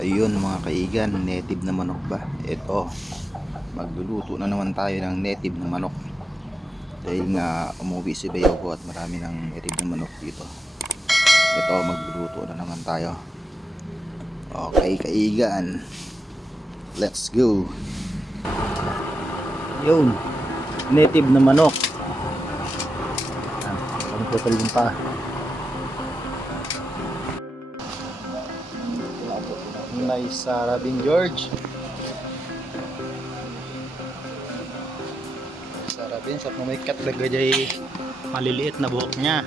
Ayun mga kaigan, native na manok ba? Ito, magluluto na naman tayo ng native na manok. Dahil nga umuwi si Bayo ko at marami ng native na manok dito. Ito, magluluto na naman tayo. Okay kaigan, let's go. Yun, native na manok. Ang total yung pa. Nice Robin George. Sarabin sa pumikat lagay maliliit na buhok niya.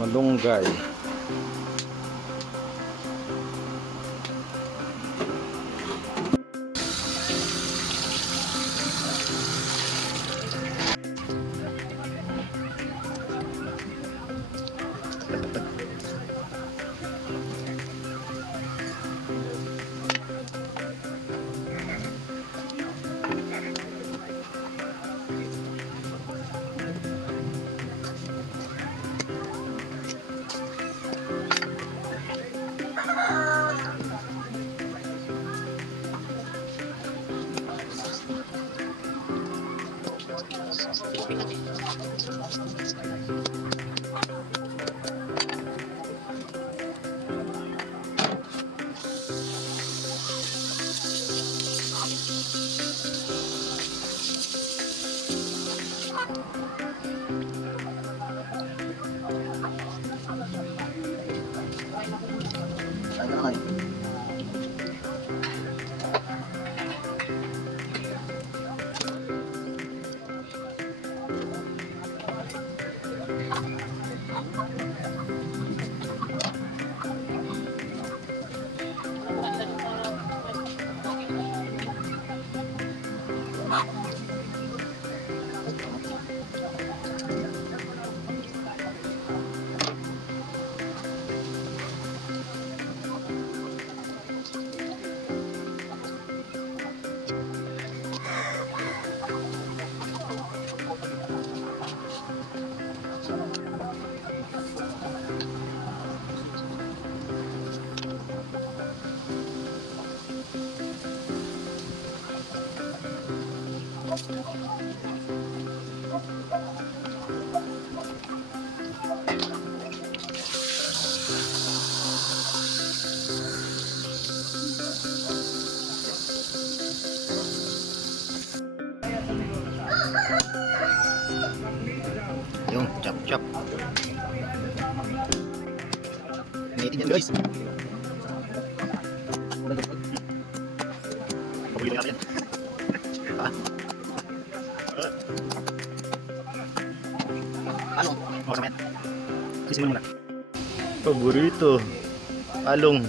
Malunggay. Yung chop chop. Native yan guys. Pabuli natin yan. Along. Mga kamen. Kisin mo muna. Paborito. Along.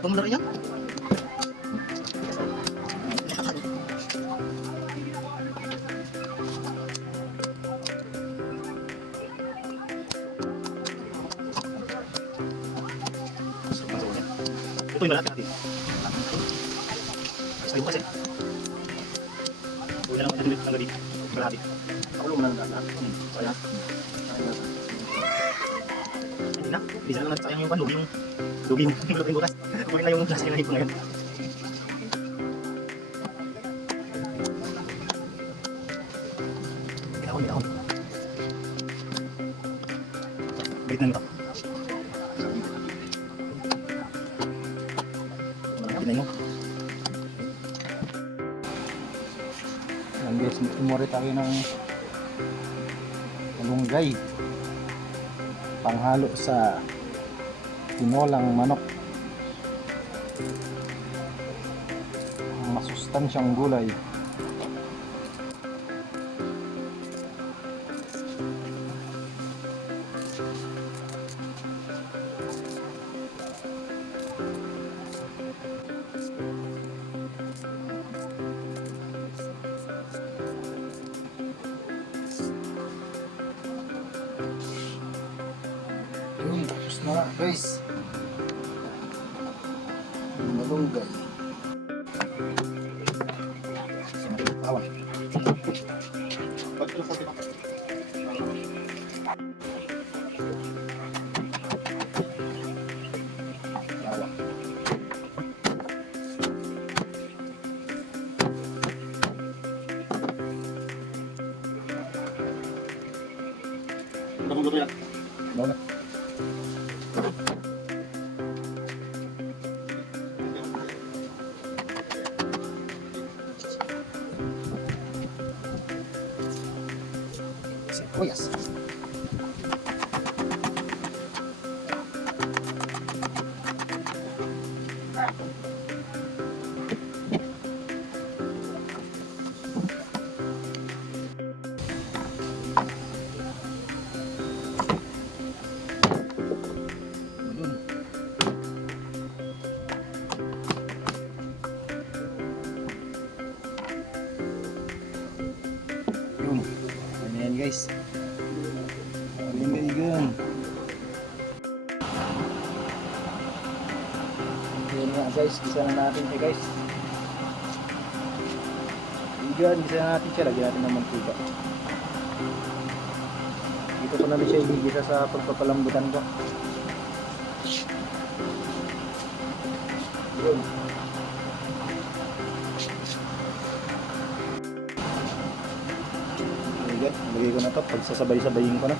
Tumulo rin yan. Ito yung malaki natin. Mas may bukas eh. Huwag na lang natin ng gabi. Malaki. Pakulo mo na ng lahat. Sayang. Hindi na. Bisa na naman sayang yung pan. Lugi yung bukas. Kukunin na yung nasa ilahin ko ngayon. Hindi ako. Bait na nito. Tignan mo. Guys, umuri tayo ng malunggay. Panghalo sa tinolang manok. Masustansyang gulay. Tapos na guys. malunggay. Awan. Mana? Sibuyas. Yun. Ano yan guys? Kaibigan. Yun nga guys, gisa na natin siya guys. Kaibigan, gisa na natin siya. Lagyan natin ng mantika. Dito ko namin siya igigisa sa pagpapalambutan ko. Yun. Kaibigan, lagay ko na ito. Pagsasabay-sabayin ko na.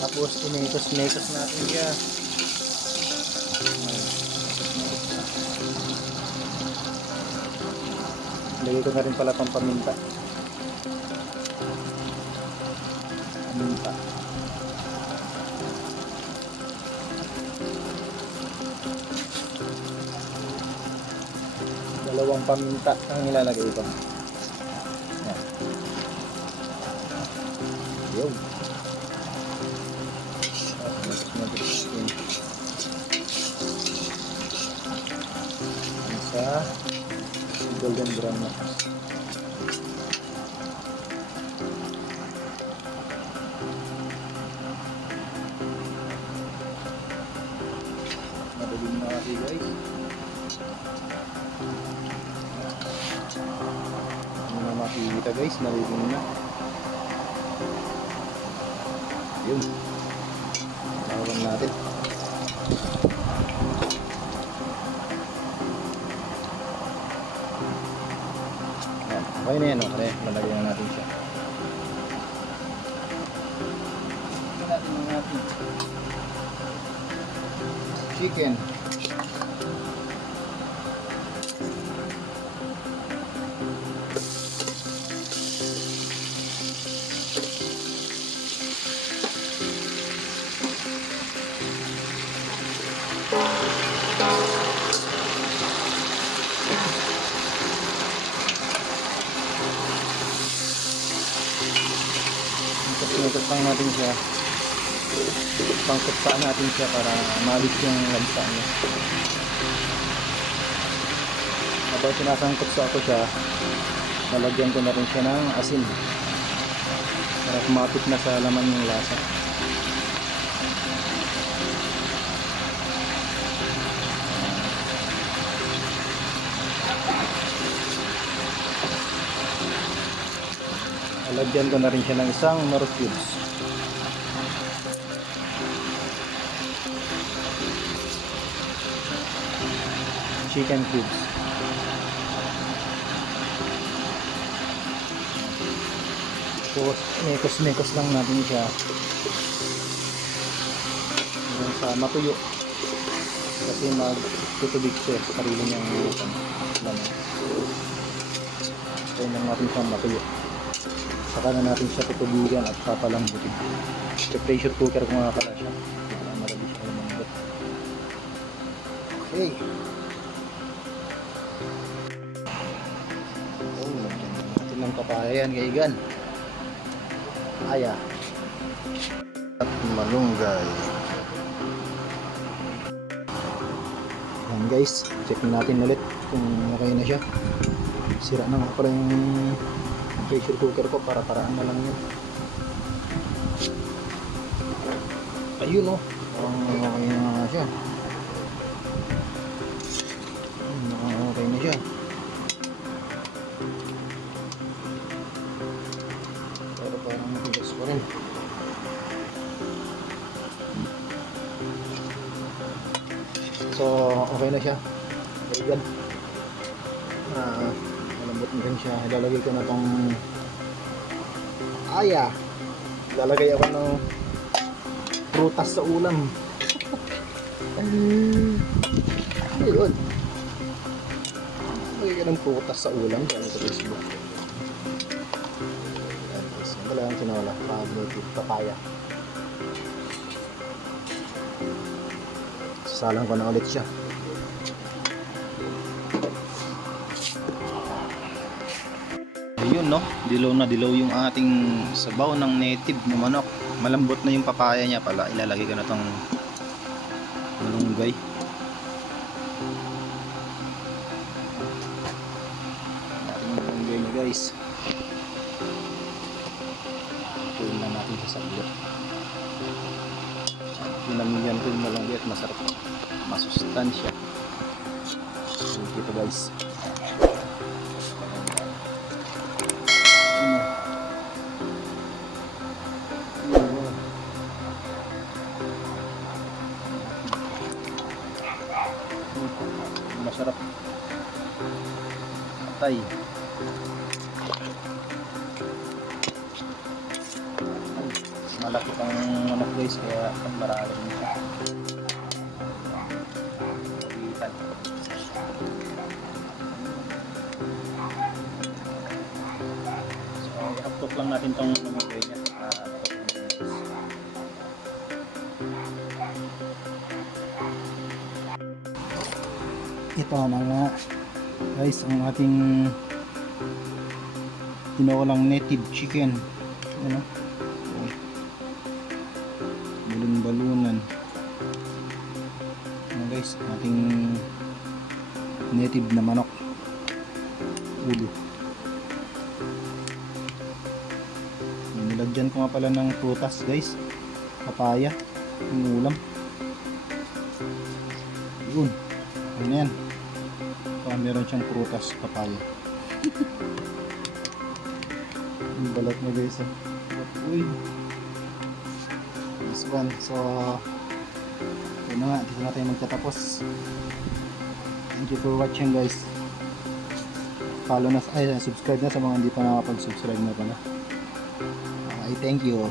Tapos inetos-netos natin siya. Lagay ko na rin pala pang paminta. Paminta. Dalawang paminta ang nilalagay ko. Yan. Yun. Sa golden brown na. Madaling na kasi guys. Ano na makikita guys, madaling na. Yun. Tawagan natin. Yan. Okay na yan. Okay. Lalagyan na natin siya. Lalagyan na natin. Chicken. Tapos lang natin siya. Pangkutsaan natin siya para malis yung lansa niya. Habang sinasangkutsa ko siya, lalagyan ko na rin siya ng asin para kumapit na sa laman yung lasa. Lalagyan ko na rin siya ng isang Knorr cubes. Chicken cubes. Tapos mekos-mekos lang natin siya hanggang sa matuyo. Kasi magtutubig siya sa sarili niyang laman. Kaya lang natin siya matuyo. Saka na natin siya tutubigan at papalambutin. Pressure cooker ko nga pala siya para marami siya lumambot. Okay. Oh, lagyan natin ng papaya yan kaigan. Papaya at malunggay. Yan guys, check natin ulit kung okay na siya. Sira na nga pala yung pressure cooker ko, para paraan na lang yun. Ayun oh. Okay na nga siya. Okay na siya. Pero parang matigas pa rin. So, okay na siya. Very good. Malambot na rin siya. Ilalagay ko na tong ilalagay ako ng prutas sa ulam. Ayun. Ilalagay ko ng prutas sa ulam. Kaya sa Facebook. Wala lang sinawala. Papaya. Sasalang ko na ulit siya. Ayun no, dilaw na dilaw yung ating sabaw ng native na manok. Malambot na yung papaya niya pala. Ilalagay ko na tong malunggay. Natin yung malunggay niya guys. Tuloy na natin sa saglit. Pinamigyan ko yung malunggay at masarap. Masustansya. Dito guys. Masarap. Patay. Malaki pang manok guys kaya marami rin siya. Pagitan. So i-uptok lang natin tong lumagay niya. Ito na nga guys ang ating tinolang native chicken. Ano? Balon-balunan. Ano guys, ating native na manok. Ulo. Nilagyan ko nga pala ng prutas guys. Papaya. Yung ulam. Yun. Ano yan? Meron siyang prutas, papaya. Yung balat na guys. Uy. This one. So, yun na nga. Dito na tayo magtatapos. Thank you for watching guys. Follow na, subscribe na sa mga hindi pa nakapag-subscribe na pala. Okay, thank you.